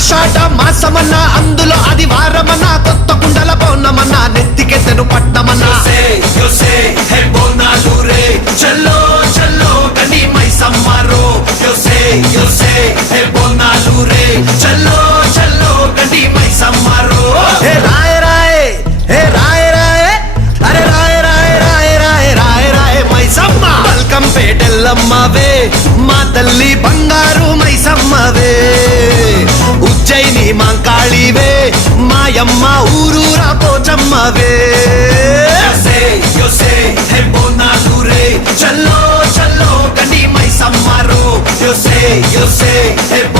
ఆషాఢ మాసమన్న అందులో అది వారమన్న కొత్త కుండల పౌర్ణమన్న నెత్తికెత్తెను పట్టమన్న చల్లో చల్లో కని మైసమ్మరో బోనాలు రే చల్లో చల్లో కని మైసమ్మరో హే రాయ రాయ హే రాయ రాయ అరే రాయ రాయ రాయ రాయ రాయ రాయ మైసమ్మ బల్కంపేటెల్లమ్మవే మా తల్లి బంగారు మైసమ్మవే ఉజ్జయిని మాంకాళివే మాయమ్మ ఊరూరా పోచమ్మవే బోనాలు రే చల్లో చల్లో కని మైసమ్మరో yo sé